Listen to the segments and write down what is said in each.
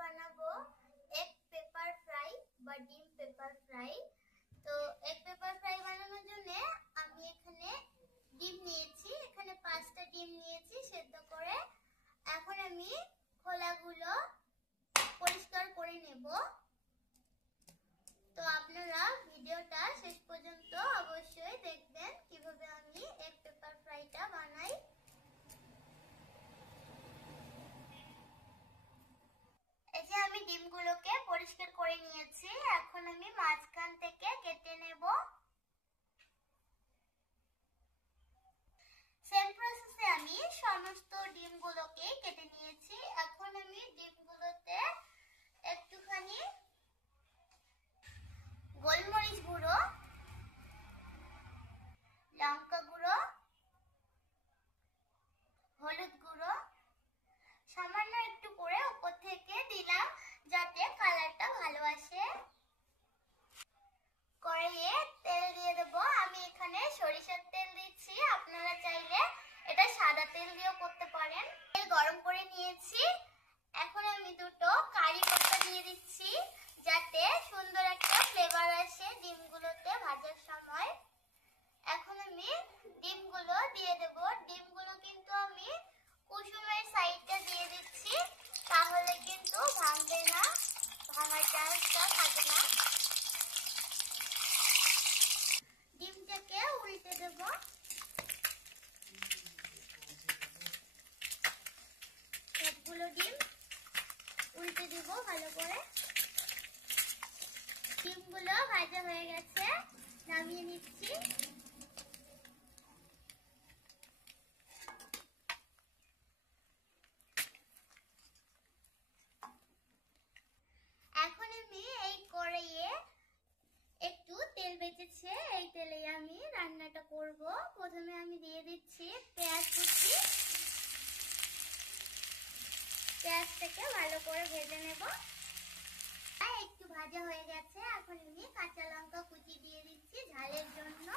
বানাবো egg paper fry বা ডিম পেপার ফ্রাই। তো এগ পেপার ফ্রাই বানানোর জন্য আমি এখানে ডিম নিয়েছি, এখানে 5টা ডিম নিয়েছি সেদ্ধ করে। এখন আমি খোলাগুলো পরিষ্কার করে নেব। তো আপনারা ভিডিওটা শেষ পর্যন্ত অবশ্যই দেখবেন কিভাবে আমি এগ পেপার ফ্রাইটা বানাই। এই যে আমি ডিমগুলোকে পরিষ্কার করে নিয়েছি, এখন আমি মাঝখান থেকে কেটে নেব। সেম প্রসেসে আমি সমস্ত ডিমগুলোকে কেটে নিয়েছি। এখন আমি ডিমগুলোতে একটুখানি গোলমরিচ গুঁড়ো, লঙ্কা গুঁড়ো, হলুদ গুঁড়ো সামান্য একটু করে উপর থেকে দিলাম যাতে কালারটা ভালো আসে। কড়াইয়ে তেল দিয়ে দেব। আমি এখানে সরিষার তেল দিচ্ছি, আপনারা চাইলে এটা সাদা তেল দিয়েও করতে পারেন। তেল গরম করে নিয়েছি, এখন আমি দুটো কারি পাতা দিয়ে দিচ্ছি যাতে সুন্দর একটা ফ্লেভার আসে ডিমগুলোতে ভাজার সময়। এখন আমি ডিমগুলো দিয়ে দেব। ডিমগুলো কিন্তু আমি কুসুমের সাইডটা দিয়ে দিচ্ছি, তাহলে কিন্তু ভাঙবে না, ভাঙার চান্সটা থাকে না। ডিমটাকে উল্টে দেব। সবগুলো ডিম উল্টে দেব ভালো করে। ডিমগুলো ভাজা হয়ে গেছে, নামিয়ে নিচ্ছি। এখন আমি এই কড়াইয়ে একটু তেল বেঁচেছে, এই তেলে আমি রান্নাটা করব। প্রথমে আমি দিয়ে দিচ্ছি পেঁয়াজ কুচি। পেঁয়াজটাকে ভালো করে ভেজে নেব। একটু ভাজা হয়ে গেছে, এখন আমি কাঁচা লঙ্কা কুচি দিয়ে দিচ্ছি ঝালের জন্য।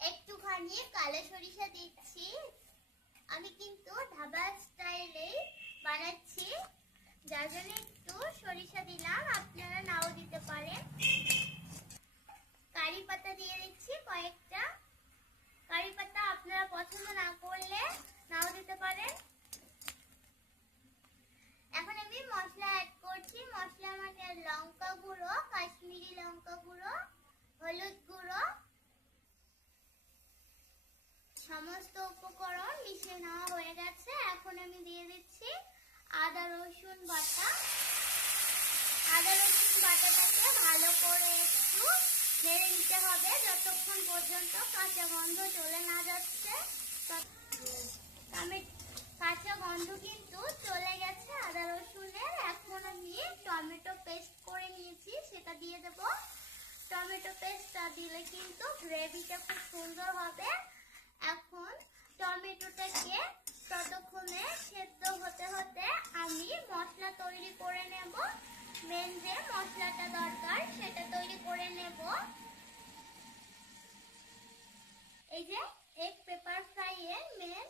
একটুখানি কালো সরিষা দিচ্ছি। আমি কিন্তু ধাবা স্টাইলেই বানাচ্ছি, যার জন্য একটু সরিষা দিলাম, আপনারা নাও দিতে পারেন। কারি পাতা দিয়ে দিচ্ছি কয়েকটা। কারি পাতা আপনারা পছন্দ না করলে নাও দিতে পারেন। এখন আমি মশলা অ্যাড করছি। মশলার মধ্যে লঙ্কা গুঁড়ো, কাশ্মীরি লঙ্কা গুঁড়ো, হলুদ গুঁড়ো, সমস্ত উপকরণ মিশিয়ে নেওয়া হয়ে গেছে। এখন আমি দিয়ে দিচ্ছি আদা রসুন বাটা। আদা রসুন বাটাটাকে ভালো করে একটু নেড়ে নিতে হবে যতক্ষণ পর্যন্ত কাঁচা গন্ধ চলে না যাচ্ছে। কাঁচা গন্ধ কিন্তু চলে গেছে আদা রসুনের। এখন আমি টমেটো পেস্ট করে নিয়েছি, সেটা দিয়ে দেব। টমেটো পেস্টটা দিলে কিন্তু গ্রেভিটা খুব সুন্দর হবে। এখন টমেটোটাকে ততক্ষণে সেদ্ধ হতে হতে আমি মশলা তৈরি করে নেব। মেন যে মশলাটা দরকার সেটা তৈরি করে নেব। এই যে এগ পেপার ফ্রাই এর মেন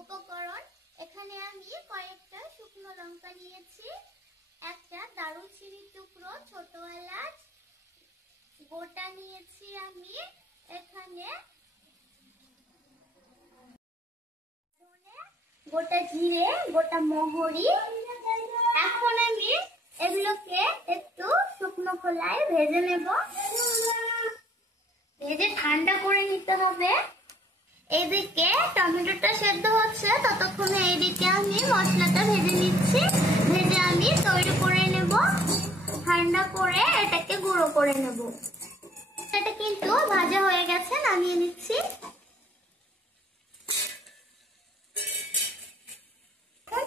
উপকরণ, এখানে আমি কয়েকটা শুকনো লঙ্কা নিয়েছি, একটা দারুচিনির টুকরো, ছোট এলাচ গোটা নিয়েছি আমি, এখানে গোটা জিরে, গোটা মহরি। এখন আমি এগুলোকে একটু শুকনো খোলায় ভেজে নেব। ভেজে ঠান্ডা করে নিতে হবে। এইদিকে টমেটোটা সেদ্ধ হচ্ছে, ততক্ষণে এইদিকে আমি মশলাটা ভেজে নিচ্ছি। ভেজে আমি তৈরি করে নেব, ঠান্ডা করে এটাকে গুঁড়ো করে নেব। এটা কিন্তু ভাজা হয়ে গেছে, নামিয়ে নিচ্ছি।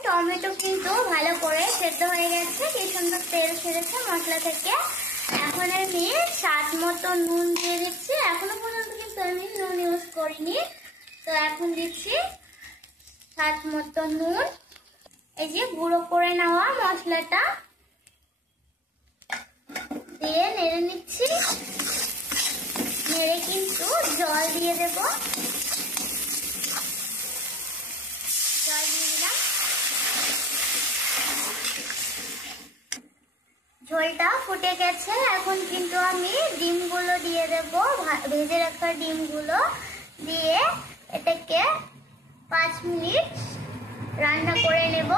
টমেটো কিন্তু ভালো করে সেদ্ধ হয়ে গেছে, কি সুন্দর তেল ছেড়েছে মশলা থেকে। এখন আমি স্বাদ মতো নুন দিয়ে দিচ্ছি। এখনো পর্যন্ত কিন্তু আমি নুন ইউজ করিনি, তো এখন দিচ্ছি স্বাদ মতো নুন। এই যে গুঁড়ো করে নেওয়া মশলাটা দিয়ে নেড়ে নিচ্ছি। নেড়ে কিন্তু জল দিয়ে দেব। জল দিয়ে দিলাম। ঝোলটা ফুটে গেছে। এখন কিন্তু আমি ডিমগুলো দিয়ে দেব, ভেজে রাখা ডিমগুলো দিয়ে এটাকে 5 মিনিট রান্না করে নেব।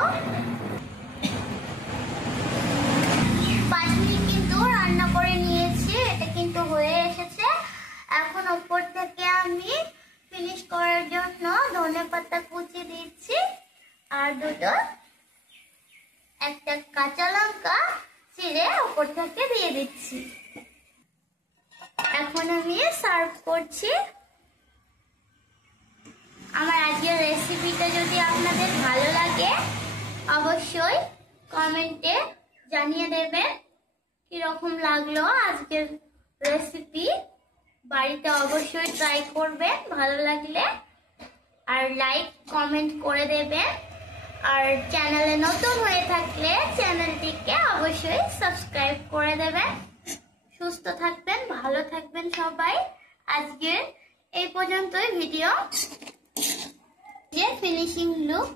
5 মিনিট কিন্তু রান্না করে নিয়েছি, এটা কিন্তু হয়ে এসেছে। এখন উপর থেকে আমি ফিনিশ করার জন্য ধনেপাতা কুচি দিচ্ছি আর একটা কাঁচা লঙ্কা চিড়ে উপর থেকে দিয়ে দিচ্ছি। এখন আমি সার্ভ করছি। আমার আজকের রেসিপিটা যদি আপনাদের ভালো লাগে অবশ্যই কমেন্টে জানিয়ে দেবেন কিরকম লাগলো আজকের রেসিপি। বাড়িতে অবশ্যই ট্রাই করবেন ভালো লাগলে, আর লাইক কমেন্ট করে দেবেন। আর চ্যানেলে নতুন হয়ে থাকলে চ্যানেলটিকে অবশ্যই সাবস্ক্রাইব করে দেবেন। সুস্থ থাকবেন, ভালো থাকবেন সবাই। আজকের এই পর্যন্তই ভিডিও, যে ফিনিশিং লুক